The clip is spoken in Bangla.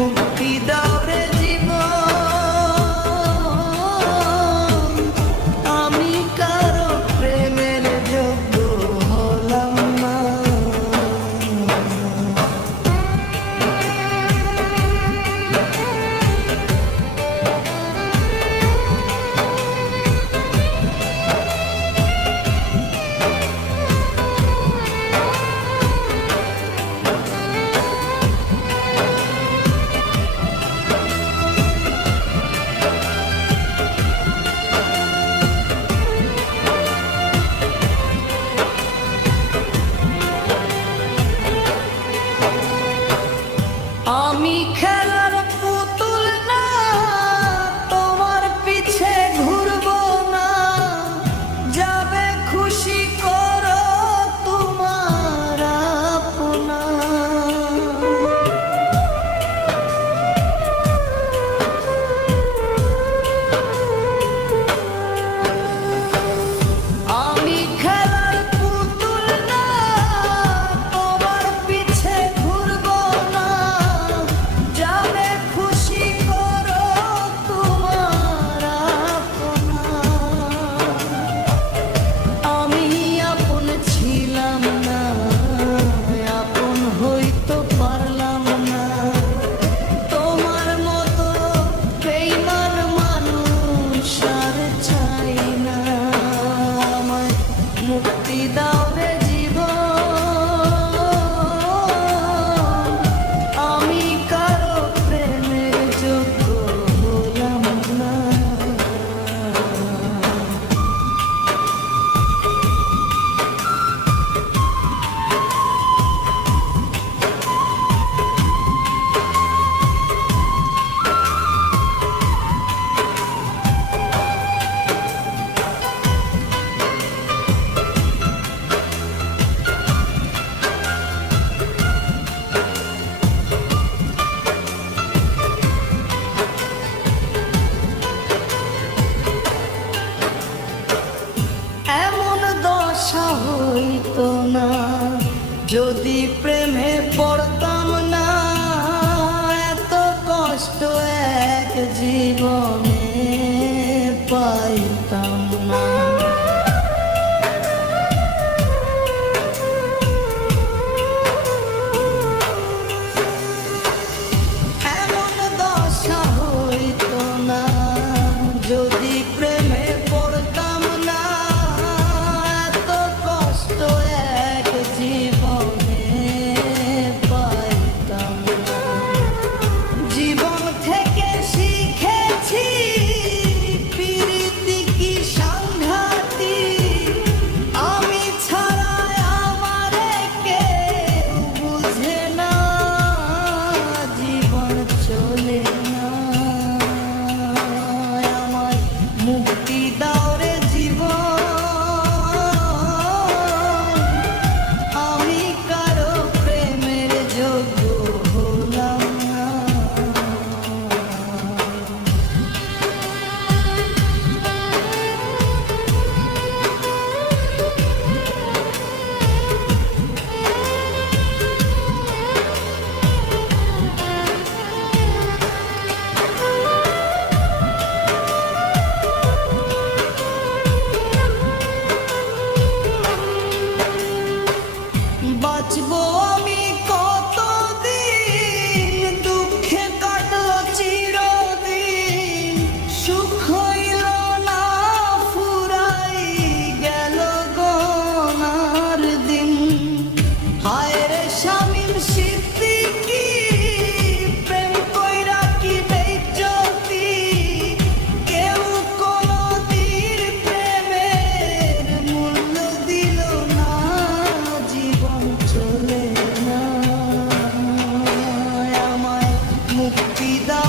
মুক্তি দাও রে জীবন, আমি কারো প্রেমের যোগ্য হলাম না। আমি খেলার পুতুল না, তোমার পিছে ঘুরবো না, যাবে খুশি করো তোমার আপনা। আমি খেলার পুতুল না, তোমার পিছে ঘুরবো না, যাবে খুশি করো তোমার আপনা। আমি আপন ছিলাম না, আপন হইতে পারলাম না, তোমার মতো বেঈমান মানুষ আর চাই না। আমায় মুক্তি দাও রে জীবন, আমি কারো প্রেমের যোগ্য হলাম না। এমন দশা হইতো না যদি প্রেমে পড়তাম না, এত কষ্ট এক জীবনে পাইতাম না। এমন দশা হইতো না যদি প্রেমে পড়তাম না, এত কষ্ট এক জীবনে পাইতাম না। জীবন থেকে শিখেছি প্রীতি কি সাংঘাতিক, আমি ছাড়া আমারে কেউ বুঝে না, জীবন চলে না। আমায় মুক্তি দাও রে জীবন, আমি কারো প্রেমের যোগ্য হলাম না। বাঁচবো আমি কতদিন, দুঃখে কাটলো চিরদিন, সুখ হইল না ফুরাই গেল গোনার দিন। হায় রে শামীম সিদ্দিকী, প্রেম কইরা কি বেইজ্জতি, কেউ কোনদিন প্রেমের মূল্য দিল না, জীবন চলে না। আমায় মুক্তি দাও